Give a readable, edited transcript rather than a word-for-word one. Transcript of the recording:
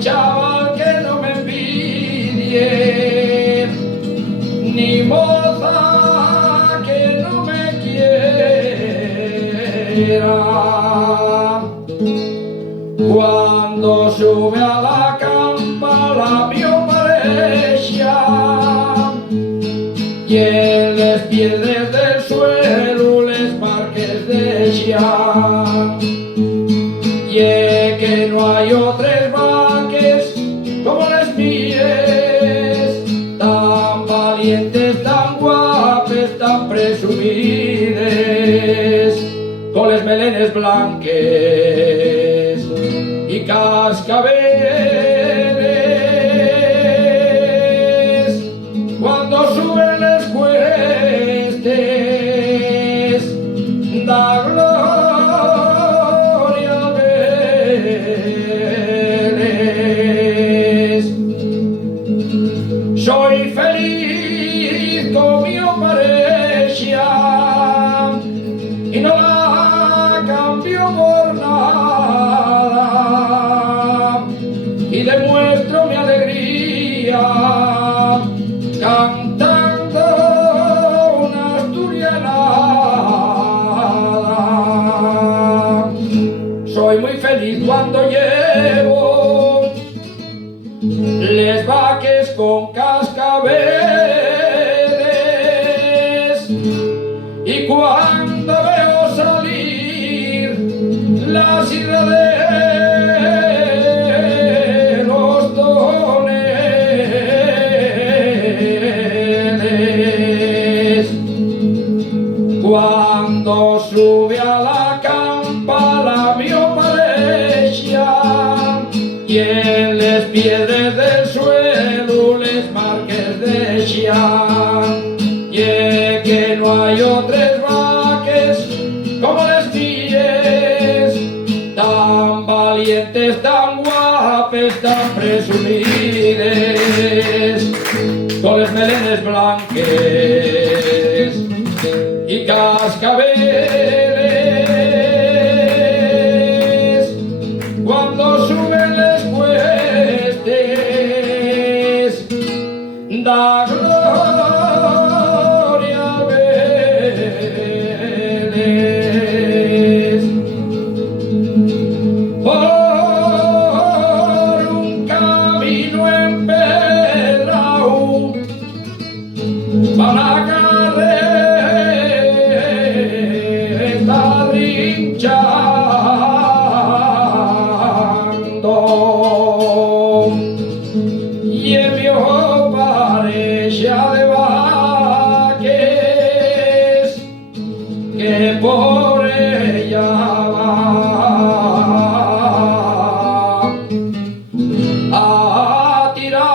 Chaval que no me envidie, ni moza que no me quiera. Cuando sube a la campa la vio pareja y él les pierde del suelo les parques de ella. Y es que no hay otras vaques como las mías, tan valientes, tan guapes, tan presumidas, con las melenes blanques y cascabeles. Cuando suben las cuestas da gloria al verles. Soy feliz con mi pareja y no la cambio por nada, y demuestro mi alegría cantando una asturianada. Soy muy feliz cuando llevo les vaques con cascabeles y cuando veo salir la sierra de los toneles. Cuando sube a la campa la vio pareja y en les piedras del suelo les marques de ella. Y es que no hay otras vaques como las mías, tan valientes, tan guapes, tan presumidas, con las melenes blanques y cascabeles. Cuando suben las cuestas da gloria al verles. Por un camino empedrado para carreta trinchando, y el viejo pareja de vaques que por ella va a tirar.